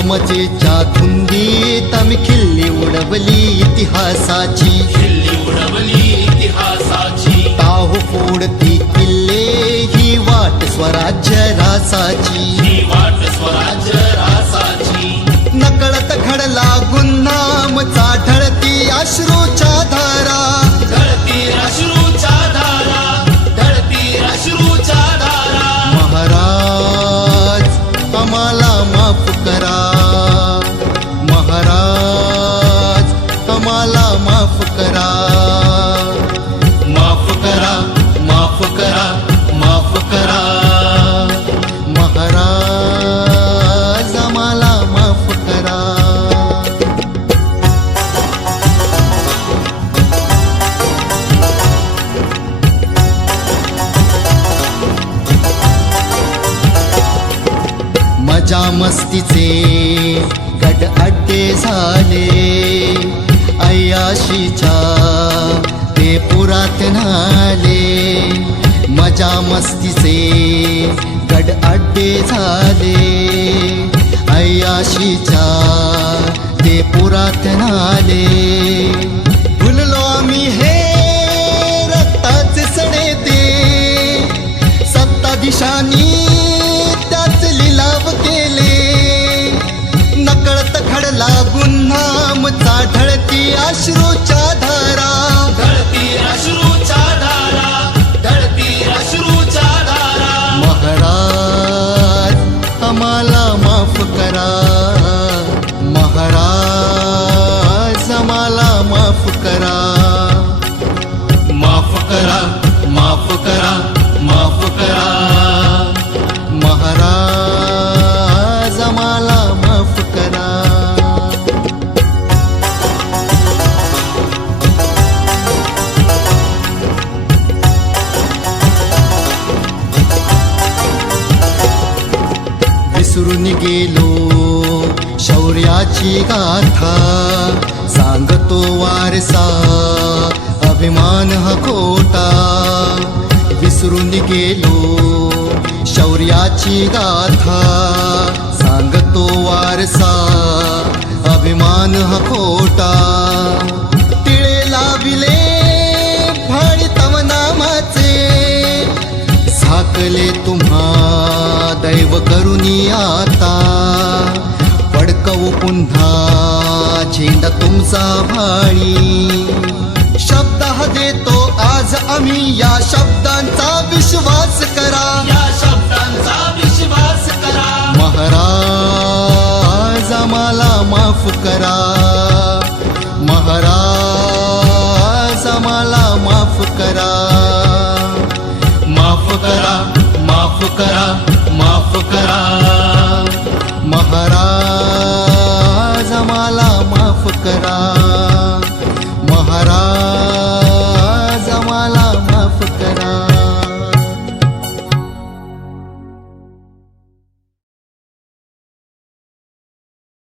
समजेच्या धुंदीत आम्ही खिल्ली उडवली इतिहासाची. खिल्ली उडवली इतिहासाची. ताहू फोडती किल्ले ही वाट स्वराज्य रासाची. ही वाट स्वराज्य रासाची. नकळत घडला गुन्हामचा ढळती अश्रूच्या धारा. मजा मस्तीचे गड अड्डे झाले. अय्याशीच्या ते पुरात नाले मजा मस्तीचे गड अड्डे झाले. अय्याशीच्या ते पुरात नाले अश्रूच्या धारा. ढळती अश्रूच्या धारा ढळती अश्रूच्या धारा. महाराज आम्हाला माफ करा. महाराज आम्हाला माफ करा. माफ करा माफ करा माफ करा. विसरून गेलो. शौर्याची गाथा सांगतो वारसा अभिमान हा खोटा. विसरून गेलो. शौर्याची गाथा करुणी आता. पडकवू पुन्हा झेंडा तुमचा भाळी शब्द हा देतो आज आम्ही. या शब्दांचा विश्वास करा. या शब्दांचा विश्वास करा. महाराज आम्हाला माफ करा. महाराज आम्हाला माफ करा. माफ करा माफ करा. माफ करा. महाराज मला माफ करा.